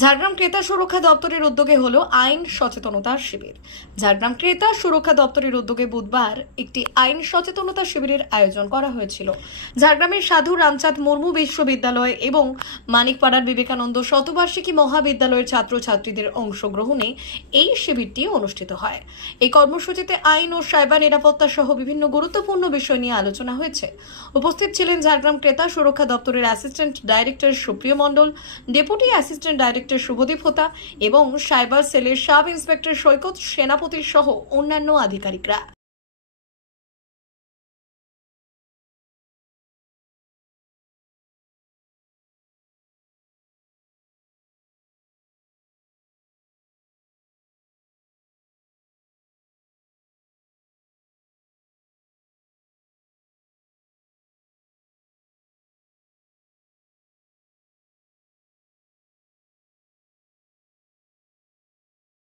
ঝাড়গ্রাম ক্রেতা সুরক্ষা দপ্তরের উদ্যোগে হলো আইন সচেতনতা শিবির। ঝাড়গ্রাম ক্রেতা সুরক্ষা দপ্তরের উদ্যোগে বুধবার একটি আইন সচেতনতা শিবিরের আয়োজন করা হয়েছিল। ঝাড়গ্রামের সাধু রামচাঁদ মুর্মু বিশ্ববিদ্যালয় এবং মানিকপাড়ার বিবেকানন্দ শতবার্ষিকী মহাবিদ্যালয়ের ছাত্রছাত্রীদের অংশগ্রহণে এই শিবিরটি অনুষ্ঠিত হয়। এই কর্মসূচিতে আইন ও সাইবার নিরাপত্তা সহ বিভিন্ন গুরুত্বপূর্ণ বিষয় নিয়ে আলোচনা হয়েছে। উপস্থিত ছিলেন ঝাড়গ্রাম ক্রেতা সুরক্ষা দপ্তরের অ্যাসিস্ট্যান্ট ডাইরেক্টর সুপ্রিয় মণ্ডল, ডেপুটি অ্যাসিস্ট্যান্ট ডাইরেক্টর শুভদীপ হোতা এবং সাইবার সেলের সাব ইন্সপেক্টর সৈকত সেনাপতি সহ অন্যান্য আধিকারিকরা।